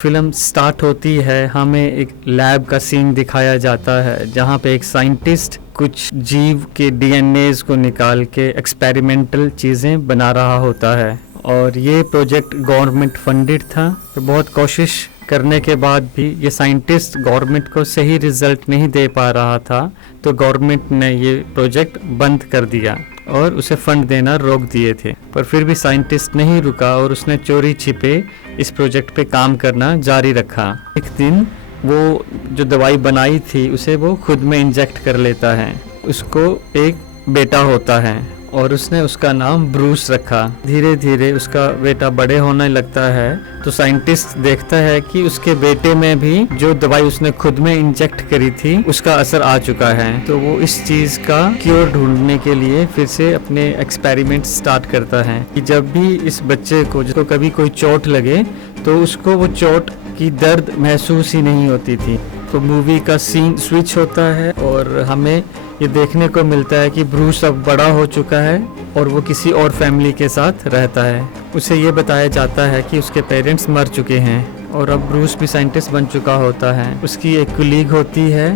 Film start होती है, हमें एक लैब का सीन दिखाया जाता है जहाँ पे एक साइंटिस्ट कुछ जीव के डीएनएज को निकाल के एक्सपेरिमेंटल चीज़ें बना रहा होता है। और ये प्रोजेक्ट गवर्नमेंट फंडेड था। तो बहुत कोशिश करने के बाद भी ये साइंटिस्ट गवर्नमेंट को सही रिजल्ट नहीं दे पा रहा था, तो गवर्नमेंट ने ये प्रोजेक्ट बंद कर दिया और उसे फंड देना रोक दिए थे। पर फिर भी साइंटिस्ट नहीं रुका और उसने चोरी छिपे इस प्रोजेक्ट पे काम करना जारी रखा। एक दिन वो जो दवाई बनाई थी उसे वो खुद में इंजेक्ट कर लेता है। उसको एक बेटा होता है और उसने उसका नाम ब्रूस रखा। धीरे धीरे उसका बेटा बड़े होने लगता है तो साइंटिस्ट देखता है कि उसके बेटे में भी जो दवाई उसने खुद में इंजेक्ट करी थी उसका असर आ चुका है। तो वो इस चीज़ का क्योर ढूंढने के लिए फिर से अपने एक्सपेरिमेंट स्टार्ट करता है कि जब भी इस बच्चे को जिसको कभी कोई चोट लगे तो उसको वो चोट की दर्द महसूस ही नहीं होती थी। तो मूवी का सीन स्विच होता है और हमें ये देखने को मिलता है कि ब्रूस अब बड़ा हो चुका है और वो किसी और फैमिली के साथ रहता है। उसे ये बताया जाता है कि उसके पेरेंट्स मर चुके हैं और अब ब्रूस भी साइंटिस्ट बन चुका होता है। उसकी एक कुलीग होती है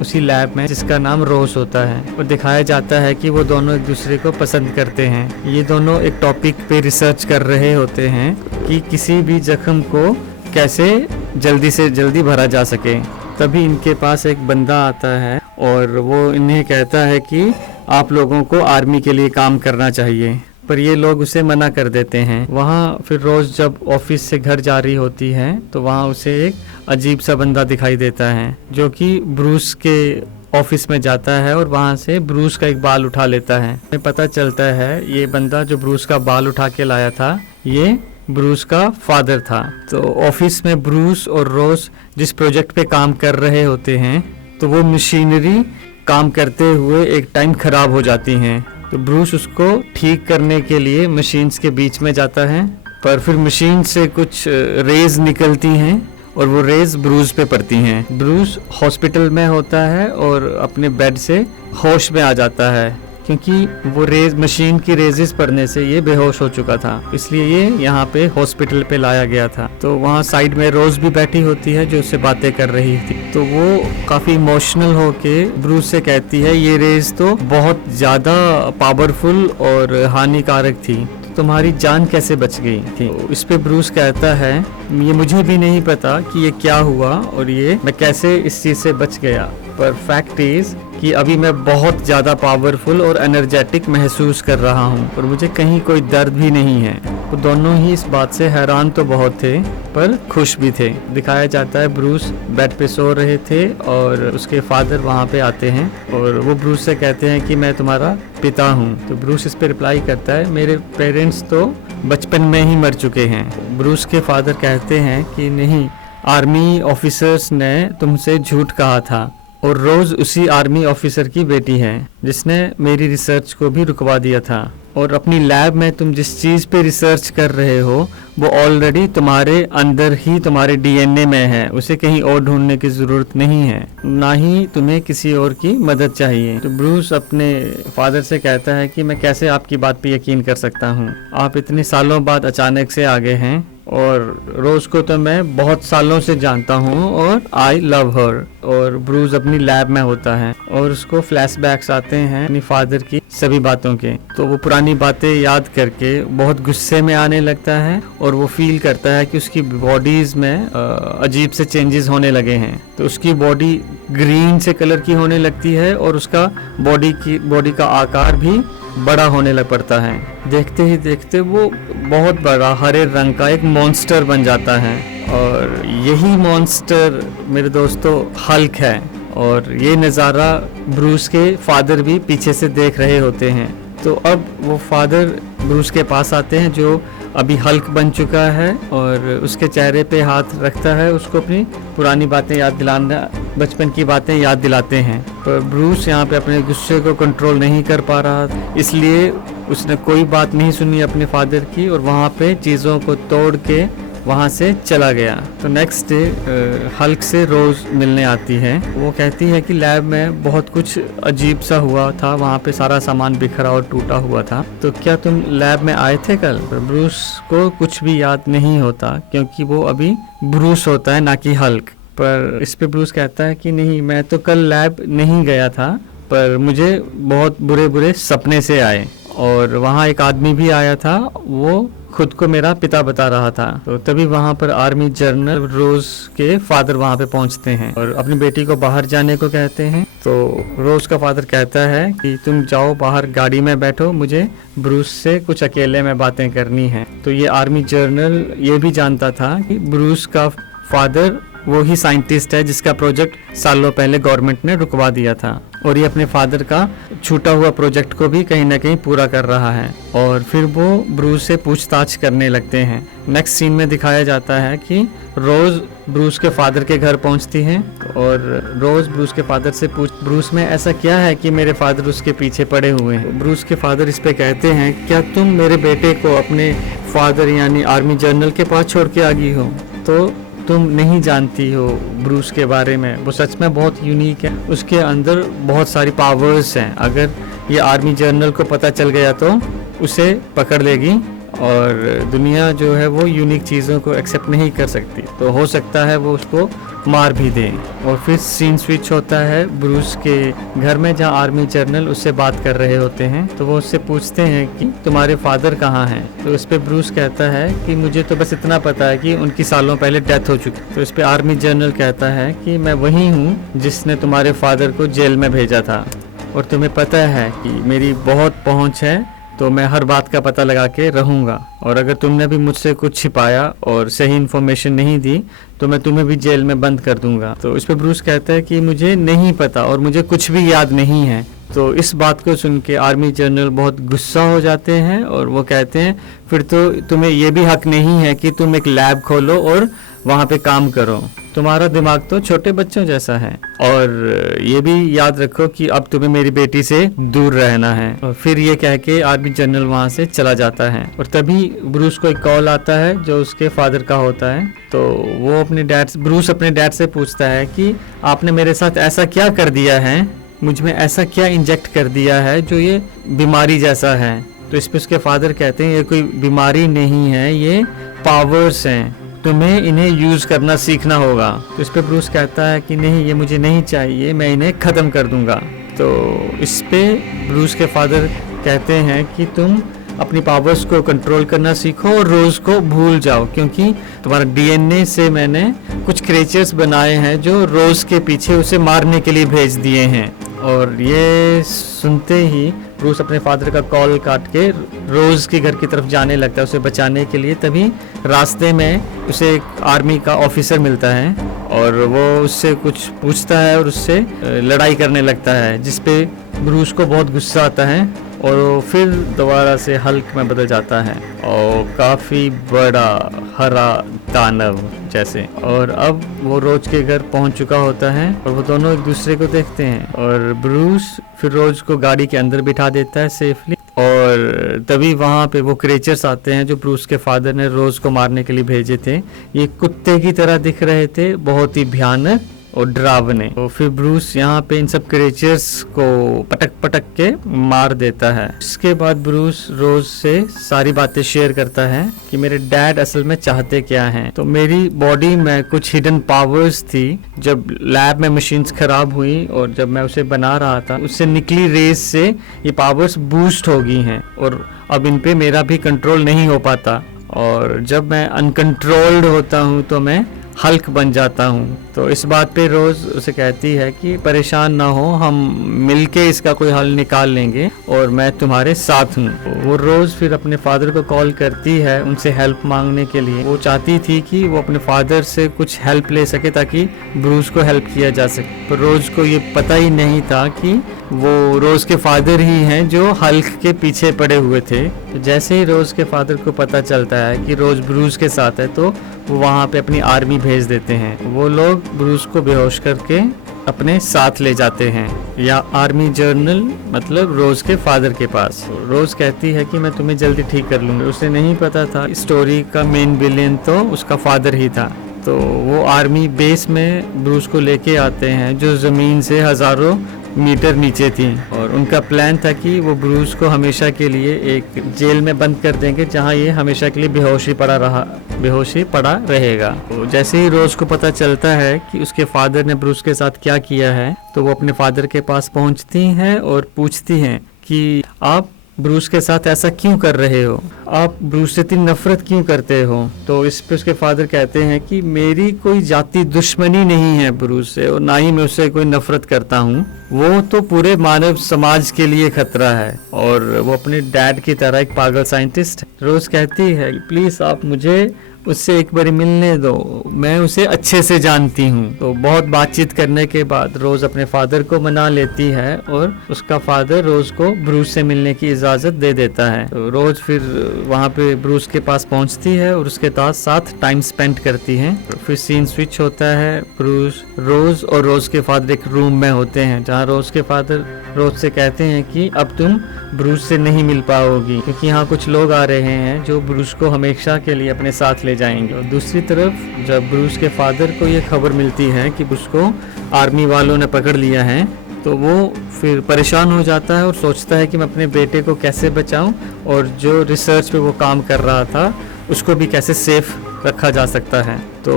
उसी लैब में जिसका नाम रोज होता है। और दिखाया जाता है कि वो दोनों एक दूसरे को पसंद करते हैं। ये दोनों एक टॉपिक पे रिसर्च कर रहे होते हैं कि किसी भी जख्म को कैसे जल्दी से जल्दी भरा जा सके। तभी इनके पास एक बंदा आता है और वो इन्हें कहता है कि आप लोगों को आर्मी के लिए काम करना चाहिए, पर ये लोग उसे मना कर देते हैं। वहाँ फिर रोज़ जब ऑफिस से घर जा रही होती है तो वहाँ उसे एक अजीब सा बंदा दिखाई देता है जो कि ब्रूस के ऑफिस में जाता है और वहाँ से ब्रूस का एक बाल उठा लेता है। हमें पता चलता है ये बंदा जो ब्रूस का बाल उठा के लाया था ये ब्रूस का फादर था। तो ऑफिस में ब्रूस और रोज जिस प्रोजेक्ट पे काम कर रहे होते हैं तो वो मशीनरी काम करते हुए एक टाइम खराब हो जाती हैं। तो ब्रूस उसको ठीक करने के लिए मशीन्स के बीच में जाता है, पर फिर मशीन से कुछ रेज निकलती हैं और वो रेज ब्रूस पे पड़ती हैं। ब्रूस हॉस्पिटल में होता है और अपने बेड से होश में आ जाता है क्योंकि वो रेज मशीन की रेजेस पड़ने से ये बेहोश हो चुका था, इसलिए ये यहाँ पे हॉस्पिटल पे लाया गया था। तो वहाँ साइड में रोज भी बैठी होती है जो उससे बातें कर रही थी। तो वो काफी इमोशनल होके ब्रूस से कहती है ये रेज तो बहुत ज्यादा पावरफुल और हानिकारक थी, तुम्हारी जान कैसे बच गई थी। इस पे ब्रूस कहता है ये मुझे भी नहीं पता कि ये क्या हुआ और ये मैं कैसे इस चीज से बच गया, पर फैक्ट इज कि अभी मैं बहुत ज़्यादा पावरफुल और एनर्जेटिक महसूस कर रहा हूँ और मुझे कहीं कोई दर्द भी नहीं है। तो दोनों ही इस बात से हैरान तो बहुत थे पर खुश भी थे। दिखाया जाता है ब्रूस बेड पे सो रहे थे और उसके फादर वहाँ पे आते हैं और वो ब्रूस से कहते हैं कि मैं तुम्हारा पिता हूँ। तो ब्रूस इस पे रिप्लाई करता है मेरे पेरेंट्स तो बचपन में ही मर चुके हैं। ब्रूस के फादर कहते हैं कि नहीं, आर्मी ऑफिसर्स ने तुमसे झूठ कहा था और रोज उसी आर्मी ऑफिसर की बेटी है जिसने मेरी रिसर्च को भी रुकवा दिया था। और अपनी लैब में तुम जिस चीज़ पे रिसर्च कर रहे हो वो ऑलरेडी तुम्हारे अंदर ही तुम्हारे डीएनए में है, उसे कहीं और ढूंढने की ज़रूरत नहीं है, ना ही तुम्हें किसी और की मदद चाहिए। तो ब्रूस अपने फादर से कहता है कि मैं कैसे आपकी बात पे यकीन कर सकता हूँ, आप इतने सालों बाद अचानक से आ गए हैं और रोज को तो मैं बहुत सालों से जानता हूँ और आई लव हर। और ब्रूस अपनी लैब में होता है और उसको फ्लैशबैक्स आते हैं अपनी फादर की सभी बातों के। तो वो पुरानी बातें याद करके बहुत गुस्से में आने लगता है और वो फील करता है कि उसकी बॉडीज में अजीब से चेंजेस होने लगे हैं। तो उसकी बॉडी ग्रीन से कलर की होने लगती है और उसका बॉडी का आकार भी बड़ा होने लग पड़ता है। देखते ही देखते वो बहुत बड़ा हरे रंग का एक मॉन्स्टर बन जाता है और यही मॉन्स्टर मेरे दोस्तों हल्क है। और ये नज़ारा ब्रूस के फादर भी पीछे से देख रहे होते हैं। तो अब वो फादर ब्रूस के पास आते हैं जो अभी हल्क बन चुका है और उसके चेहरे पे हाथ रखता है, उसको अपनी पुरानी बातें याद दिलाना, बचपन की बातें याद दिलाते हैं। पर ब्रूस यहाँ पे अपने गुस्से को कंट्रोल नहीं कर पा रहा, इसलिए उसने कोई बात नहीं सुनी अपने फादर की और वहाँ पे चीज़ों को तोड़ के वहाँ से चला गया। तो नेक्स्ट डे हल्क से रोज मिलने आती है। वो कहती है कि लैब में बहुत कुछ अजीब सा हुआ था, वहाँ पे सारा सामान बिखरा और टूटा हुआ था, तो क्या तुम लैब में आए थे कल? ब्रूस को कुछ भी याद नहीं होता क्योंकि वो अभी ब्रूस होता है, ना कि हल्क। पर इस पे ब्रूस कहता है कि नहीं, मैं तो कल लैब नहीं गया था, पर मुझे बहुत बुरे बुरे सपने से आए और वहाँ एक आदमी भी आया था, वो खुद को मेरा पिता बता रहा था। तो तभी वहाँ पर आर्मी जनरल रोज के फादर वहाँ पे पहुँचते हैं और अपनी बेटी को बाहर जाने को कहते हैं। तो रोज का फादर कहता है कि तुम जाओ बाहर, गाड़ी में बैठो, मुझे ब्रूस से कुछ अकेले में बातें करनी है। तो ये आर्मी जनरल ये भी जानता था कि ब्रूस का फादर वो ही साइंटिस्ट है जिसका प्रोजेक्ट सालों पहले गवर्नमेंट ने रुकवा दिया था, और ये अपने फादर का छूटा हुआ प्रोजेक्ट को भी कहीं ना कहीं पूरा कर रहा है। और फिर वो ब्रूस से पूछताछ करने लगते हैं। नेक्स्ट सीन में दिखाया जाता है कि रोज ब्रूस के फादर के घर पहुंचती है और रोज ब्रूस के फादर से ब्रूस में ऐसा क्या है कि मेरे फादर उसके पीछे पड़े हुए हैं। ब्रूस के फादर इस पे कहते हैं, क्या तुम मेरे बेटे को अपने फादर यानी आर्मी जनरल के पास छोड़ के आ गई हो? तो तुम नहीं जानती हो ब्रूस के बारे में, वो सच में बहुत यूनिक है, उसके अंदर बहुत सारी पावर्स हैं। अगर ये आर्मी जनरल को पता चल गया तो उसे पकड़ लेगी और दुनिया जो है वो यूनिक चीज़ों को एक्सेप्ट नहीं कर सकती, तो हो सकता है वो उसको मार भी दे। और फिर सीन स्विच होता है ब्रूस के घर में, जहाँ आर्मी जनरल उससे बात कर रहे होते हैं। तो वो उससे पूछते हैं कि तुम्हारे फादर कहाँ हैं? तो इस पे ब्रूस कहता है कि मुझे तो बस इतना पता है कि उनकी सालों पहले डेथ हो चुकी। तो इस पे आर्मी जनरल कहता है कि मैं वही हूँ जिसने तुम्हारे फादर को जेल में भेजा था, और तुम्हें पता है कि मेरी बहुत पहुँच है, तो मैं हर बात का पता लगा के रहूँगा, और अगर तुमने भी मुझसे कुछ छिपाया और सही इन्फॉर्मेशन नहीं दी तो मैं तुम्हें भी जेल में बंद कर दूंगा। तो इस पे ब्रूस कहता है कि मुझे नहीं पता और मुझे कुछ भी याद नहीं है। तो इस बात को सुन के आर्मी जनरल बहुत गुस्सा हो जाते हैं और वो कहते हैं, फिर तो तुम्हें ये भी हक नहीं है कि तुम एक लैब खोलो और वहाँ पे काम करो, तुम्हारा दिमाग तो छोटे बच्चों जैसा है, और ये भी याद रखो कि अब तुम्हें मेरी बेटी से दूर रहना है। और फिर ये कह के आर्मी जनरल वहाँ से चला जाता है। और तभी ब्रूस को एक कॉल आता है जो उसके फादर का होता है। तो वो ब्रूस अपने डैड से पूछता है कि आपने मेरे साथ ऐसा क्या कर दिया है, मुझ में ऐसा क्या इंजेक्ट कर दिया है जो ये बीमारी जैसा है? तो इस पे उसके फादर कहते हैं, ये कोई बीमारी नहीं है, ये पावर्स हैं, तुम्हें इन्हें यूज करना सीखना होगा। तो इस पे ब्रूस कहता है कि नहीं, ये मुझे नहीं चाहिए, मैं इन्हें खत्म कर दूंगा। तो इस पे ब्रूस के फादर कहते हैं कि तुम अपनी पावर्स को कंट्रोल करना सीखो और रोज को भूल जाओ, क्योंकि तुम्हारा डीएनए से मैंने कुछ क्रिएचर्स बनाए हैं जो रोज के पीछे उसे मारने के लिए भेज दिए हैं। और ये सुनते ही ब्रूस अपने फादर का कॉल काट के रोज के घर की तरफ जाने लगता है उसे बचाने के लिए। तभी रास्ते में उसे एक आर्मी का ऑफिसर मिलता है और वो उससे कुछ पूछता है और उससे लड़ाई करने लगता है, जिसपे ब्रूस को बहुत गुस्सा आता है और वो फिर दोबारा से हल्क में बदल जाता है और काफ़ी बड़ा हरा दानव जैसे। और अब वो रोज के घर पहुंच चुका होता है और वो दोनों एक दूसरे को देखते हैं और ब्रूस फिर रोज को गाड़ी के अंदर बिठा देता है सेफली। और तभी वहाँ पे वो क्रिएचर्स आते हैं जो ब्रूस के फादर ने रोज को मारने के लिए भेजे थे। ये कुत्ते की तरह दिख रहे थे, बहुत ही भयानक और डरावने। तो फिर ब्रूस यहाँ पे इन सब क्रिएचर्स को पटक पटक के मार देता है। इसके बाद ब्रूस रोज से सारी बातें शेयर करता है कि मेरे डैड असल में चाहते क्या हैं। तो मेरी बॉडी में कुछ हिडन पावर्स थी, जब लैब में मशीन्स खराब हुई और जब मैं उसे बना रहा था, उससे निकली रेस से ये पावर्स बूस्ट हो गई हैं और अब इन पे मेरा भी कंट्रोल नहीं हो पाता, और जब मैं अनकंट्रोल्ड होता हूँ तो मैं हल्क बन जाता हूँ। तो इस बात पे रोज उसे कहती है कि परेशान ना हो, हम मिलके इसका कोई हल निकाल लेंगे और मैं तुम्हारे साथ हूँ। वो रोज फिर अपने फादर को कॉल करती है उनसे हेल्प मांगने के लिए। वो चाहती थी कि वो अपने फादर से कुछ हेल्प ले सके ताकि ब्रूस को हेल्प किया जा सके, पर रोज को ये पता ही नहीं था कि वो रोज के फादर ही हैं जो हल्क के पीछे पड़े हुए थे। तो जैसे ही रोज के फादर को पता चलता है कि रोज ब्रूस के साथ है तो वो वहाँ पे अपनी आर्मी भेज देते हैं। वो लोग ब्रूस को बेहोश करके अपने साथ ले जाते हैं। या आर्मी जर्नल मतलब रोज के फादर के पास। रोज कहती है कि मैं तुम्हें जल्दी ठीक कर लूंगी। उसे नहीं पता था स्टोरी का मेन विलेन तो उसका फादर ही था। तो वो आर्मी बेस में ब्रूस को लेके आते हैं जो ज़मीन से हज़ारों मीटर नीचे थी, और उनका प्लान था कि वो ब्रूस को हमेशा के लिए एक जेल में बंद कर देंगे जहां ये हमेशा के लिए बेहोशी पड़ा रहेगा। तो जैसे ही रोज को पता चलता है कि उसके फादर ने ब्रूस के साथ क्या किया है, तो वो अपने फादर के पास पहुंचती हैं और पूछती हैं कि आप ब्रूस के साथ ऐसा क्यों कर रहे हो, आप ब्रूस से इतनी नफरत क्यों करते हो। तो इस पे उसके फादर कहते हैं कि मेरी कोई जाति दुश्मनी नहीं है ब्रूस से, और ना ही मैं उससे कोई नफरत करता हूँ। वो तो पूरे मानव समाज के लिए खतरा है, और वो अपने डैड की तरह एक पागल साइंटिस्ट है। रोज कहती है प्लीज आप मुझे उससे एक बार मिलने दो, मैं उसे अच्छे से जानती हूँ। तो बहुत बातचीत करने के बाद रोज अपने फादर को मना लेती है, और उसका फादर रोज को ब्रूस से मिलने की इजाजत दे देता है। तो रोज फिर वहाँ पे ब्रूस के पास पहुँचती है और उसके साथ टाइम स्पेंड करती है। फिर सीन स्विच होता है, ब्रूस, रोज और रोज के फादर एक रूम में होते हैं, जहाँ रोज के फादर रोज से कहते हैं कि अब तुम ब्रूस से नहीं मिल पाओगी, क्योंकि यहाँ कुछ लोग आ रहे हैं जो ब्रूस को हमेशा के लिए अपने साथ ले जाएंगे। और दूसरी तरफ जब ब्रूस के फादर को ये खबर मिलती है कि उसको आर्मी वालों ने पकड़ लिया है, तो वो फिर परेशान हो जाता है और सोचता है कि मैं अपने बेटे को कैसे बचाऊं, और जो रिसर्च पे वो काम कर रहा था उसको भी कैसे सेफ रखा जा सकता है। तो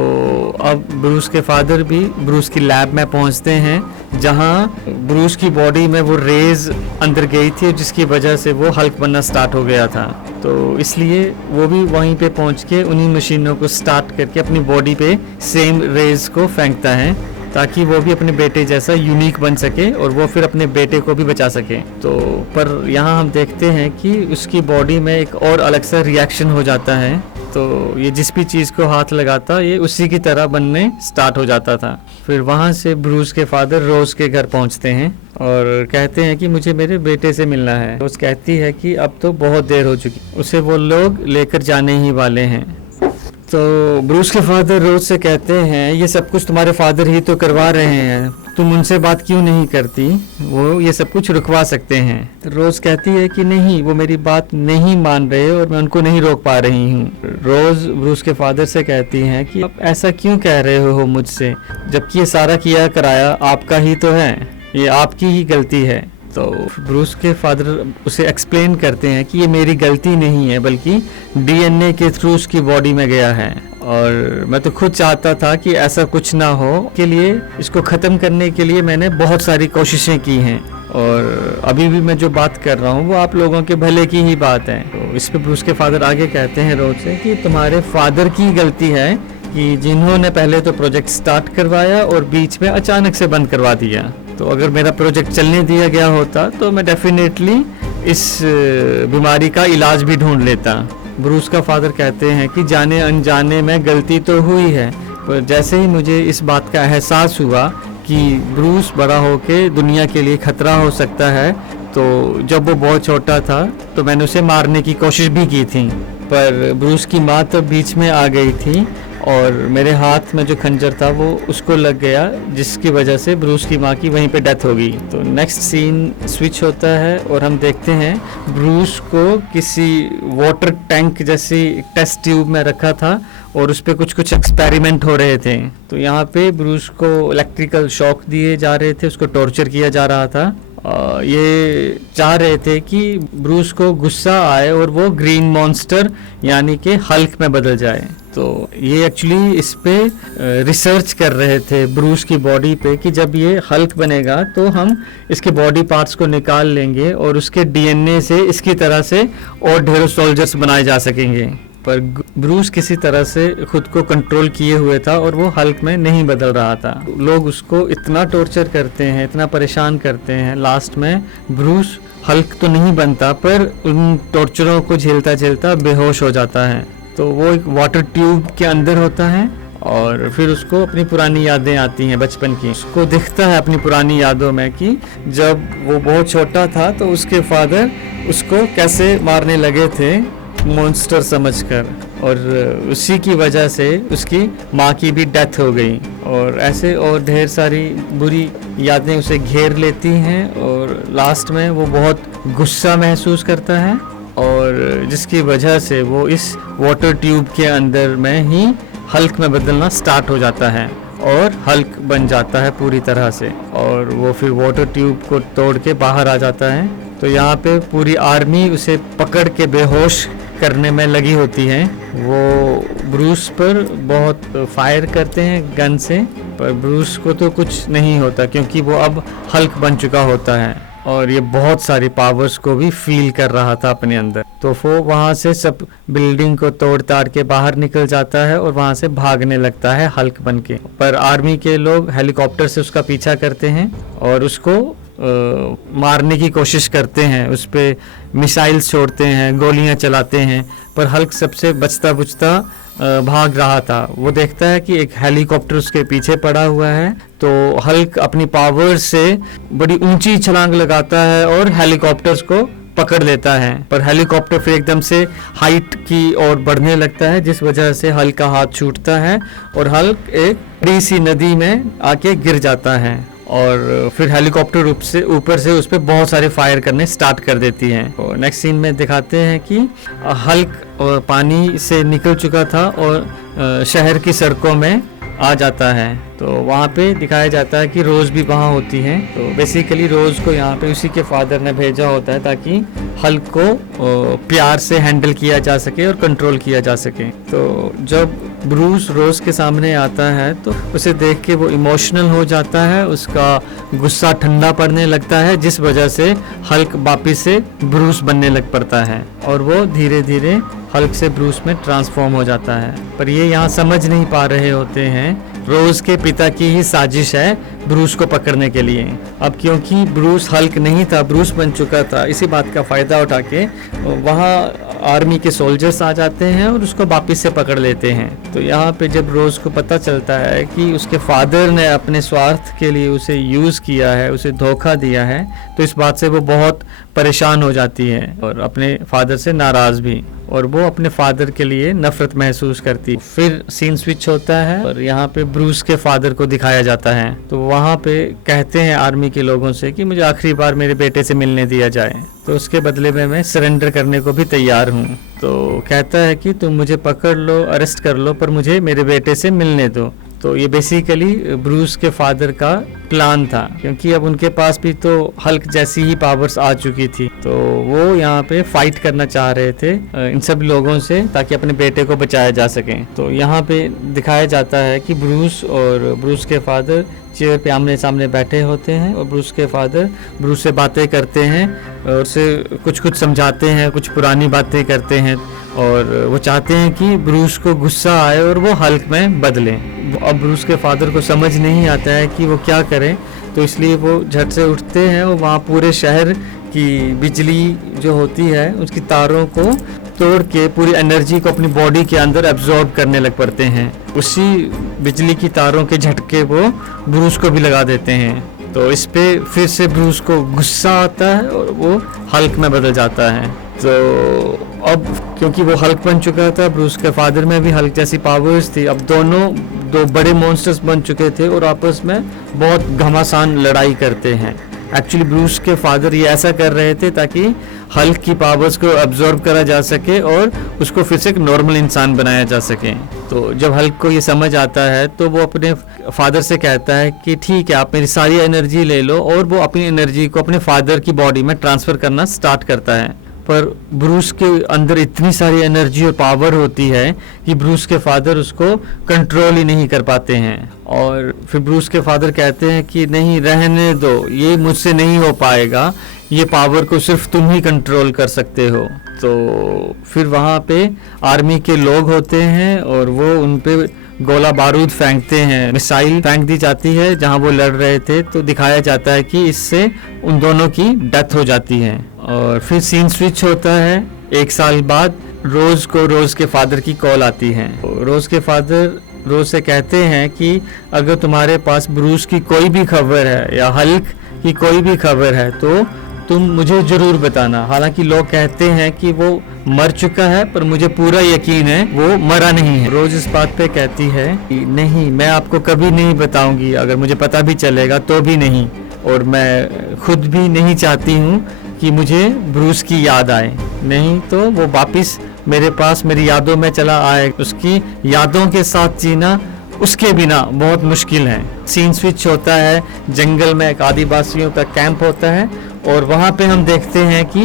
अब ब्रूस के फादर भी ब्रूस की लैब में पहुंचते हैं, जहां ब्रूस की बॉडी में वो रेज अंदर गई थी जिसकी वजह से वो हल्क बनना स्टार्ट हो गया था। तो इसलिए वो भी वहीं पे पहुंच के उन्हीं मशीनों को स्टार्ट करके अपनी बॉडी पे सेम रेज को फेंकता है, ताकि वो भी अपने बेटे जैसा यूनिक बन सके और वो फिर अपने बेटे को भी बचा सके। तो पर यहाँ हम देखते हैं कि उसकी बॉडी में एक और अलग सा रिएक्शन हो जाता है। तो ये जिस भी चीज़ को हाथ लगाता ये उसी की तरह बनने स्टार्ट हो जाता था। फिर वहाँ से ब्रूस के फादर रोज के घर पहुँचते हैं और कहते हैं कि मुझे मेरे बेटे से मिलना है। रोज कहती है कि अब तो बहुत देर हो चुकी, उसे वो लोग लेकर जाने ही वाले हैं। तो ब्रूस के फादर रोज से कहते हैं ये सब कुछ तुम्हारे फादर ही तो करवा रहे हैं, तुम उनसे बात क्यों नहीं करती, वो ये सब कुछ रुकवा सकते हैं। रोज कहती है कि नहीं, वो मेरी बात नहीं मान रहे और मैं उनको नहीं रोक पा रही हूँ। रोज ब्रूस के फादर से कहती हैं कि आप ऐसा क्यों कह रहे हो मुझसे, जबकि ये सारा किया कराया आपका ही तो है, ये आपकी ही गलती है। तो ब्रूस के फादर उसे एक्सप्लेन करते हैं कि ये मेरी गलती नहीं है, बल्कि डीएनए के थ्रू उसकी बॉडी में गया है, और मैं तो खुद चाहता था कि ऐसा कुछ ना हो। के लिए इसको ख़त्म करने के लिए मैंने बहुत सारी कोशिशें की हैं, और अभी भी मैं जो बात कर रहा हूँ वो आप लोगों के भले की ही बात है। तो इस पे ब्रूस के फादर आगे कहते हैं रोज से कि तुम्हारे फादर की गलती है कि जिन्होंने पहले तो प्रोजेक्ट स्टार्ट करवाया और बीच में अचानक से बंद करवा दिया। तो अगर मेरा प्रोजेक्ट चलने दिया गया होता तो मैं डेफिनेटली इस बीमारी का इलाज भी ढूंढ लेता। ब्रूस का फादर कहते हैं कि जाने अनजाने में गलती तो हुई है, पर जैसे ही मुझे इस बात का एहसास हुआ कि ब्रूस बड़ा होके दुनिया के लिए खतरा हो सकता है, तो जब वो बहुत छोटा था तो मैंने उसे मारने की कोशिश भी की थी, पर ब्रूस की माँ तो बीच में आ गई थी और मेरे हाथ में जो खंजर था वो उसको लग गया, जिसकी वजह से ब्रूस की माँ की वहीं पे डेथ हो गई। तो नेक्स्ट सीन स्विच होता है और हम देखते हैं ब्रूस को किसी वाटर टैंक जैसी टेस्ट ट्यूब में रखा था और उस पर कुछ एक्सपेरिमेंट हो रहे थे। तो यहाँ पे ब्रूस को इलेक्ट्रिकल शॉक दिए जा रहे थे, उसको टॉर्चर किया जा रहा था। ये चाह रहे थे कि ब्रूस को गुस्सा आए और वो ग्रीन मॉन्स्टर यानी कि हल्क में बदल जाए। तो ये एक्चुअली इस पे रिसर्च कर रहे थे ब्रूस की बॉडी पे कि जब ये हल्क बनेगा तो हम इसके बॉडी पार्ट्स को निकाल लेंगे और उसके डीएनए से इसकी तरह से और ढेरों सोल्जर्स बनाए जा सकेंगे। पर ब्रूस किसी तरह से खुद को कंट्रोल किए हुए था और वो हल्क में नहीं बदल रहा था। लोग उसको इतना टॉर्चर करते हैं, इतना परेशान करते हैं, लास्ट में ब्रूस हल्क तो नहीं बनता पर उन टॉर्चरों को झेलता झेलता बेहोश हो जाता है। तो वो एक वाटर ट्यूब के अंदर होता है और फिर उसको अपनी पुरानी यादें आती हैं बचपन की। उसको दिखता है अपनी पुरानी यादों में कि जब वो बहुत छोटा था तो उसके फादर उसको कैसे मारने लगे थे मॉन्स्टर समझकर, और उसी की वजह से उसकी माँ की भी डेथ हो गई। और ऐसे और ढेर सारी बुरी यादें उसे घेर लेती हैं और लास्ट में वो बहुत गुस्सा महसूस करता है और जिसकी वजह से वो इस वाटर ट्यूब के अंदर में ही हल्क में बदलना स्टार्ट हो जाता है और हल्क बन जाता है पूरी तरह से और वो फिर वाटर ट्यूब को तोड़ के बाहर आ जाता है। तो यहाँ पे पूरी आर्मी उसे पकड़ के बेहोश करने में लगी होती है। वो ब्रूस पर बहुत फायर करते हैं गन से, पर ब्रूस को तो कुछ नहीं होता क्योंकि वो अब हल्क बन चुका होता है और ये बहुत सारी पावर्स को भी फील कर रहा था अपने अंदर। तो वो वहाँ से सब बिल्डिंग को तोड़ ताड़ के बाहर निकल जाता है और वहाँ से भागने लगता है हल्क बन के। पर आर्मी के लोग हेलीकॉप्टर से उसका पीछा करते हैं और उसको मारने की कोशिश करते हैं, उस पर मिसाइल्स छोड़ते हैं, गोलियां चलाते हैं, पर हल्क सबसे बचता बुचता भाग रहा था। वो देखता है कि एक हेलीकॉप्टर उसके पीछे पड़ा हुआ है, तो हल्क अपनी पावर से बड़ी ऊंची छलांग लगाता है और हेलीकॉप्टर्स को पकड़ लेता है। पर हेलीकॉप्टर फिर एकदम से हाइट की ओर बढ़ने लगता है जिस वजह से हल्क का हाथ छूटता है और हल्क एक बड़ी सी नदी में आके गिर जाता है और फिर हेलीकॉप्टर ऊपर से उस पर बहुत सारे फायर करने स्टार्ट कर देती है। और नेक्स्ट सीन में दिखाते हैं कि हल्क पानी से निकल चुका था और शहर की सड़कों में आ जाता है। तो वहाँ पे दिखाया जाता है कि रोज़ भी वहाँ होती है। तो बेसिकली रोज़ को यहाँ पे उसी के फादर ने भेजा होता है ताकि हल्क को प्यार से हैंडल किया जा सके और कंट्रोल किया जा सके। तो जब ब्रूस रोज़ के सामने आता है तो उसे देख के वो इमोशनल हो जाता है, उसका गुस्सा ठंडा पड़ने लगता है जिस वजह से हल्क वापिस से ब्रूस बनने लग पड़ता है और वो धीरे धीरे हल्क से ब्रूस में ट्रांसफॉर्म हो जाता है। पर ये यहाँ समझ नहीं पा रहे होते हैं रोज के पिता की ही साजिश है ब्रूस को पकड़ने के लिए। अब क्योंकि ब्रूस हल्क नहीं था, ब्रूस बन चुका था, इसी बात का फ़ायदा उठा के वहाँ आर्मी के सोल्जर्स आ जाते हैं और उसको वापिस से पकड़ लेते हैं। तो यहाँ पे जब रोज़ को पता चलता है कि उसके फादर ने अपने स्वार्थ के लिए उसे यूज़ किया है, उसे धोखा दिया है, तो इस बात से वो बहुत परेशान हो जाती है और अपने फादर से नाराज़ भी, और वो अपने फादर के लिए नफरत महसूस करती। फिर सीन स्विच होता है और यहाँ पे ब्रूस के फादर को दिखाया जाता है। तो वहाँ पे कहते हैं आर्मी के लोगों से कि मुझे आखिरी बार मेरे बेटे से मिलने दिया जाए, तो उसके बदले में मैं सरेंडर करने को भी तैयार हूँ। तो कहता है कि तुम मुझे पकड़ लो, अरेस्ट कर लो, पर मुझे मेरे बेटे से मिलने दो। तो ये बेसिकली ब्रूस के फादर का प्लान था, क्योंकि अब उनके पास भी तो हल्क जैसी ही पावर्स आ चुकी थी। तो वो यहाँ पे फाइट करना चाह रहे थे इन सब लोगों से ताकि अपने बेटे को बचाया जा सके। तो यहाँ पे दिखाया जाता है कि ब्रूस और ब्रूस के फादर चेयर पे आमने सामने बैठे होते हैं और ब्रूस के फादर ब्रूस से बातें करते हैं और उसे कुछ कुछ समझाते हैं, कुछ पुरानी बातें करते हैं और वो चाहते हैं कि ब्रूस को गुस्सा आए और वो हल्क में बदले। अब ब्रूस के फादर को समझ नहीं आता है कि वो क्या करें, तो इसलिए वो झट से उठते हैं और वहाँ पूरे शहर की बिजली जो होती है उसकी तारों को तोड़ के पूरी एनर्जी को अपनी बॉडी के अंदर एब्जॉर्ब करने लग पड़ते हैं। उसी बिजली की तारों के झटके वो ब्रूस को भी लगा देते हैं। तो इस पे फिर से ब्रूस को गुस्सा आता है और वो हल्क में बदल जाता है। तो अब क्योंकि वो हल्क बन चुका था, ब्रूस के फादर में भी हल्क जैसी पावर्स थी, अब दोनों दो बड़े मॉन्स्टर्स बन चुके थे और आपस में बहुत घमासान लड़ाई करते हैं। एक्चुअली ब्रूस के फादर ये ऐसा कर रहे थे ताकि हल्क की पावर्स को अब्जॉर्ब करा जा सके और उसको फिर से एक नॉर्मल इंसान बनाया जा सके। तो जब हल्क को ये समझ आता है तो वो अपने फादर से कहता है कि ठीक है, आप मेरी सारी एनर्जी ले लो, और वो अपनी एनर्जी को अपने फादर की बॉडी में ट्रांसफ़र करना स्टार्ट करता है। पर ब्रूस के अंदर इतनी सारी एनर्जी और पावर होती है कि ब्रूस के फादर उसको कंट्रोल ही नहीं कर पाते हैं। और फिर ब्रूस के फादर कहते हैं कि नहीं, रहने दो, ये मुझसे नहीं हो पाएगा, ये पावर को सिर्फ तुम ही कंट्रोल कर सकते हो। तो फिर वहाँ पे आर्मी के लोग होते हैं और वो उन पे गोला बारूद फेंकते हैं, मिसाइल फेंक दी जाती है जहाँ वो लड़ रहे थे। तो दिखाया जाता है कि इससे उन दोनों की डेथ हो जाती है। और फिर सीन स्विच होता है 1 साल बाद। रोज को रोज के फादर की कॉल आती है। रोज के फादर रोज से कहते हैं कि अगर तुम्हारे पास ब्रूस की कोई भी खबर है या हल्क की कोई भी खबर है तो तुम मुझे जरूर बताना। हालांकि लोग कहते हैं कि वो मर चुका है, पर मुझे पूरा यकीन है वो मरा नहीं है। रोज इस बात पे कहती है कि नहीं, मैं आपको कभी नहीं बताऊंगी, अगर मुझे पता भी चलेगा तो भी नहीं, और मैं खुद भी नहीं चाहती हूँ कि मुझे ब्रूस की याद आए, नहीं तो वो वापस मेरे पास मेरी यादों में चला आए। उसकी यादों के साथ जीना उसके बिना बहुत मुश्किल है। सीन स्विच होता है, जंगल में एक आदिवासियों का कैंप होता है, और वहाँ पे हम देखते हैं कि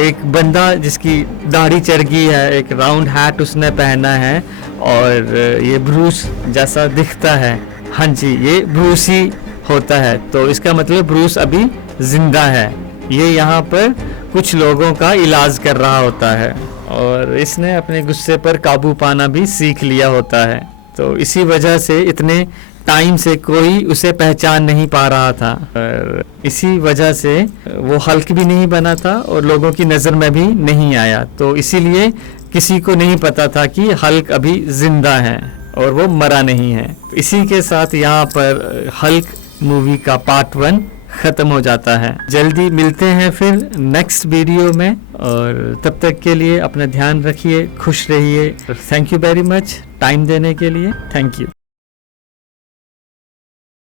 एक बंदा जिसकी दाढ़ी चढ़ गई है, एक राउंड हैट उसने पहना है, और ये ब्रूस जैसा दिखता है। हाँ जी, ये ब्रूस ही होता है। तो इसका मतलब ब्रूस अभी जिंदा है। ये यहाँ पर कुछ लोगों का इलाज कर रहा होता है, और इसने अपने गुस्से पर काबू पाना भी सीख लिया होता है। तो इसी वजह से इतने टाइम से कोई उसे पहचान नहीं पा रहा था, और इसी वजह से वो हल्क भी नहीं बना था और लोगों की नज़र में भी नहीं आया। तो इसीलिए किसी को नहीं पता था कि हल्क अभी जिंदा है और वो मरा नहीं है। इसी के साथ यहाँ पर हल्क मूवी का पार्ट 1 ख़त्म हो जाता है। जल्दी मिलते हैं फिर नेक्स्ट वीडियो में, और तब तक के लिए अपना ध्यान रखिए, खुश रहिए। Thank you very much time देने के लिए। Thank you.